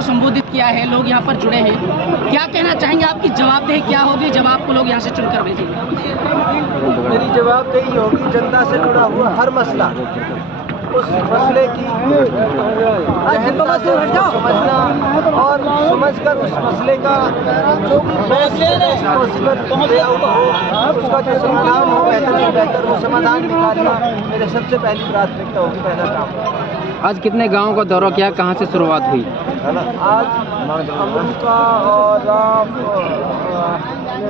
को संबोधित किया है, लोग यहाँ पर जुड़े हैं, क्या कहना चाहेंगे? आपकी जवाबदेही क्या होगी जब आपको लोग यहाँ से चुनकर भेजेंगे? मेरी जवाबदेही होगी जनता से जुड़ा हुआ हर मसला, उस मसले की गहनता से उसको समझना और समझकर उस मसले का जो भी पॉसिबल वे आउट हो, उसका जो समाधान हो, बेहतर से बेहतर वो समाधान निकालना मेरे सबसे पहली प्राथमिकता होगी, पहला काम। आज कितने गाँव का दौरा किया, कहाँ से शुरुआत हुई? आज अमरुका और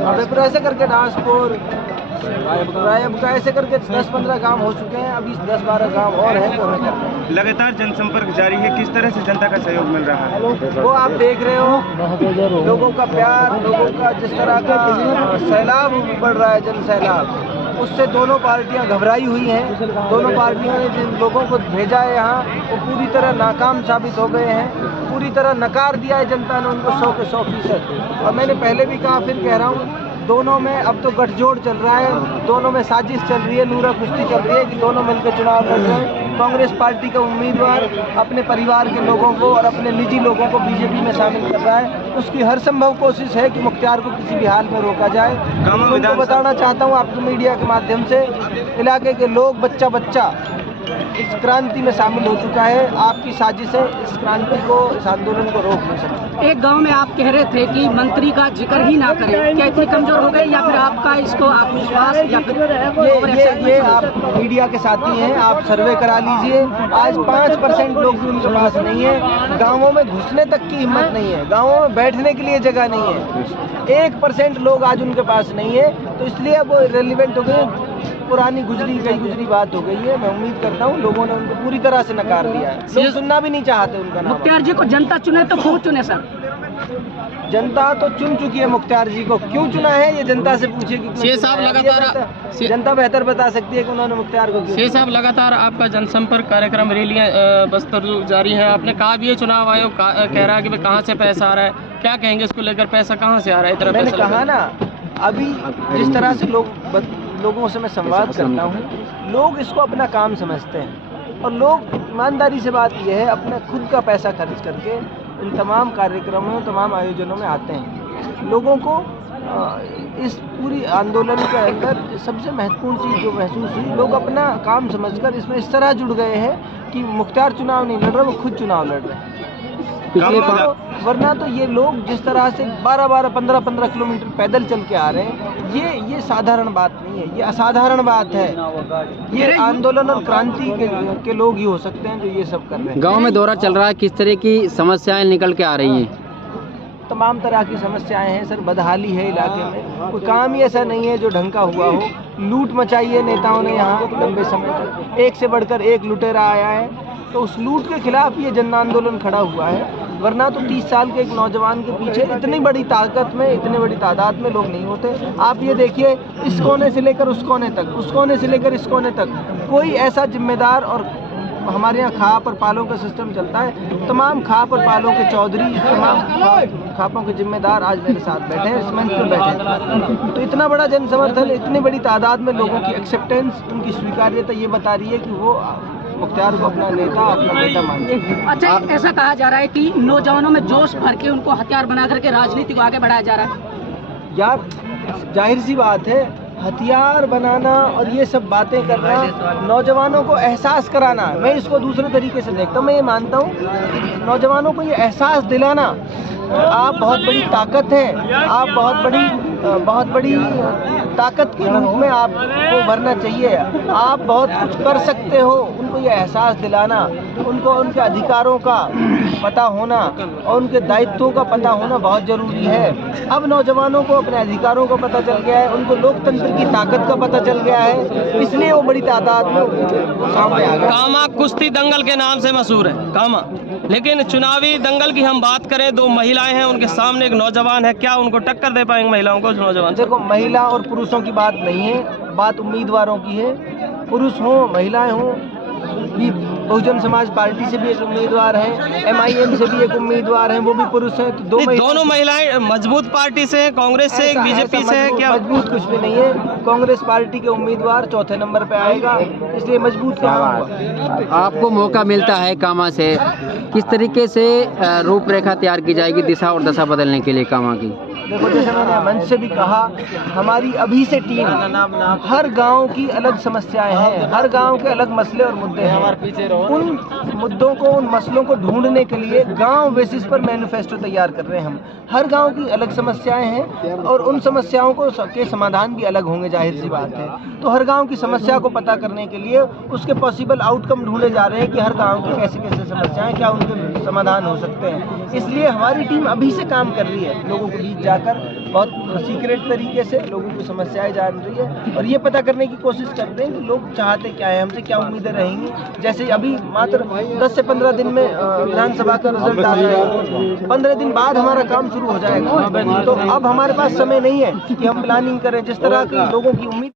अबेपुर ऐसे करके डांसपुर, रायबका ऐसे करके 10-15 गांव हो चुके हैं, अभी 10-12 गांव और हैं जो हमें करना है। लगातार जनसंपर्क जारी है, किस तरह से जनता का सहयोग मिल रहा है? वो आप देख रहे हो, लोगों का प्यार, लोगों का जिस तरह का सैलाब बढ़ रहा है, जन सैलाब, उससे दोनों पार्टियां घबराई हुई हैं। दोनों पार्टियों ने जिन लोगों को भेजा है यहाँ, वो पूरी तरह नाकाम साबित हो गए हैं, पूरी तरह नकार दिया है जनता ने उनको 100 के 100%। और मैंने पहले भी कहा, फिर कह रहा हूँ, दोनों में अब तो गठजोड़ चल रहा है, दोनों में साजिश चल रही है, नूरा कुश्ती चल रही है कि दोनों मिलकर चुनाव लड़ रहे हैं। कांग्रेस पार्टी का उम्मीदवार अपने परिवार के लोगों को और अपने निजी लोगों को बीजेपी में शामिल कर रहा है, उसकी हर संभव कोशिश है कि मुख्तार को किसी भी हाल में रोका जाए। उनको बताना चाहता हूँ आपको मीडिया के माध्यम से, इलाके के लोग, बच्चा बच्चा इस क्रांति में शामिल हो चुका है। आपकी साजिश है, इस क्रांति को, इस आंदोलन को रोक नहीं सकती। एक गांव में आप कह रहे थे कि मंत्री का जिक्र ही ना करें, क्या इतनी कमजोर हो गए या फिर आपका इसको आत्मविश्वास या फिर ये आप मीडिया के साथी हैं, आप सर्वे करा लीजिए। आज 5% लोग भी उनके पास नहीं है, गाँवों में घुसने तक की हिम्मत नहीं है, गाँवों में बैठने के लिए जगह नहीं है। 1% लोग आज उनके पास नहीं है, तो इसलिए अब वो रेलिवेंट हो गए, पुरानी गुजरी बात हो गई है। मैं उम्मीद करता हूँ लोगों ने उनको पूरी तरह से नकार दिया है, लोग सुनना भी नहीं चाहते उनका नाम। मुख्तार जी को जनता चुने तो क्यों चुने सर? जनता तो चुन चुकी है मुख्तार जी को, क्यों चुना है ये जनता से पूछे कि साहब लगातार जनता बेहतर बता सकती है कि उन्होंने मुख्तार को क्यों। साहब लगातार आपका जनसंपर्क कार्यक्रम, रैलियां बस्तर जारी है, आपने कहा भी है चुनाव आयोग कह रहा है कि कहाँ से पैसा आ रहा है, क्या कहेंगे इसको लेकर? पैसा कहाँ से आ रहा है? इतना मैंने कहा ना, अभी जिस तरह से लोगों से मैं संवाद करता हूँ, लोग इसको अपना काम समझते हैं और लोग ईमानदारी से बात यह है, अपना खुद का पैसा खर्च करके इन तमाम कार्यक्रमों, तमाम आयोजनों में आते हैं। लोगों को इस पूरी आंदोलन के अंदर सबसे महत्वपूर्ण चीज़ जो महसूस हुई, लोग अपना काम समझकर इसमें इस तरह जुड़ गए हैं कि मुख्तार चुनाव नहीं लड़ रहा, वो खुद चुनाव लड़ रहे हैं। वरना तो ये लोग जिस तरह से 12-12, 15-15 किलोमीटर पैदल चल के आ रहे हैं, ये साधारण बात नहीं है, ये असाधारण बात है। ये आंदोलन और क्रांति के लोग ही हो सकते हैं जो ये सब कर रहे हैं। गांव में दौरा चल रहा है, किस तरह की समस्याएं निकल के आ रही हैं? तमाम तरह की समस्याएं हैं सर, बदहाली है इलाके में, कोई काम ही ऐसा नहीं है जो ढंग का हुआ हो। लूट मचाई है नेताओं ने यहाँ लंबे समय तक, एक से बढ़कर एक लुटेरा आया है, तो उस लूट के खिलाफ ये जन आंदोलन खड़ा हुआ है। वरना तो 30 साल के एक नौजवान के पीछे इतनी बड़ी ताकत में, इतनी बड़ी तादाद में लोग नहीं होते। आप ये देखिए, इस कोने से लेकर उस कोने तक, उस कोने से लेकर इस कोने तक, कोई ऐसा जिम्मेदार, और हमारे यहाँ खाप और पालों का सिस्टम चलता है, तमाम खाप और पालों के चौधरी, तमाम खापों के जिम्मेदार आज मेरे साथ बैठे हैं, इस मंच पर बैठे हैं। तो इतना बड़ा जन समर्थन, इतनी बड़ी तादाद में लोगों की एक्सेप्टेंस, उनकी स्वीकार्यता ये बता रही है कि वो मुख्तार को अपना नेता, अपना बेटा मानते हैं। अच्छा, ऐसा कहा जा रहा है कि नौजवानों में जोश भर के उनको हथियार बना करके राजनीति को आगे बढ़ाया जा रहा है। यार जाहिर सी बात है, हथियार बनाना और ये सब बातें करना, नौजवानों को एहसास कराना, मैं इसको दूसरे तरीके से देखता हूँ। मैं ये मानता हूँ नौजवानों को ये एहसास दिलाना, आप बहुत बड़ी ताकत हैं, आप बहुत बड़ी ताकत के रूप में आपको भरना चाहिए, आप बहुत कुछ कर सकते हो, उनको ये एहसास दिलाना, उनको उनके अधिकारों का पता होना और उनके दायित्वों का पता होना बहुत ज़रूरी है। अब नौजवानों को अपने अधिकारों का पता चल गया है, उनको लोकतंत्र की ताकत का पता चल गया है, इसलिए वो बड़ी तादाद में सामने आ गए। कामा कुश्ती दंगल के नाम से मशहूर है कामा, लेकिन चुनावी दंगल की हम बात करें, 2 महिलाएं हैं, उनके सामने एक नौजवान है, क्या उनको टक्कर दे पाएंगे महिलाओं को? नौजवान देखो, महिला और पुरुषों की बात नहीं है, बात उम्मीदवारों की है। पुरुष हों, महिलाएं हों, भी बहुजन समाज पार्टी से भी एक उम्मीदवार है, MIM से भी एक उम्मीदवार है, वो भी पुरुष हैं। तो दोनों महिलाएं मजबूत पार्टी से हैं, कांग्रेस से, बीजेपी से है क्या? मजबूत कुछ भी नहीं है, कांग्रेस पार्टी के उम्मीदवार चौथे नंबर पे आएगा, इसलिए मजबूत कहाँ हुआ? आपको मौका मिलता है कामा से किस तरीके से रूपरेखा तैयार की जाएगी दिशा और दशा बदलने के लिए कामा की? देखो, जैसे मैंने मंच से भी कहा, हमारी अभी से टीम हर गांव की अलग समस्याएं हैं, हर गांव के अलग मसले और मुद्दे हैं। उन मुद्दों को, उन मसलों को ढूंढने के लिए गांव बेसिस पर मैनिफेस्टो तैयार कर रहे हैं हम। हर गांव की अलग समस्याएं हैं और उन समस्याओं को के समाधान भी अलग होंगे, जाहिर सी बात है। तो हर गांव की समस्या को पता करने के लिए उसके पॉसिबल आउटकम ढूंढे जा रहे हैं कि हर गांव की कैसे कैसे समस्याएं, क्या उनके समाधान हो सकते हैं। इसलिए हमारी टीम अभी से काम कर रही है, लोगों के बीच जाकर बहुत सीक्रेट तरीके से लोगों की समस्याएं जान रही है और ये पता करने की कोशिश करते हैं कि लोग चाहते क्या है, हमसे क्या उम्मीदें रहेंगी। जैसे अभी मात्र 10 से 15 दिन में विधानसभा का रिजल्ट आ जाएगा, 15 दिन बाद हमारा काम शुरू हो जाएगा। तो अब हमारे पास समय नहीं है कि हम प्लानिंग करें, जिस तरह की लोगों की उम्मीद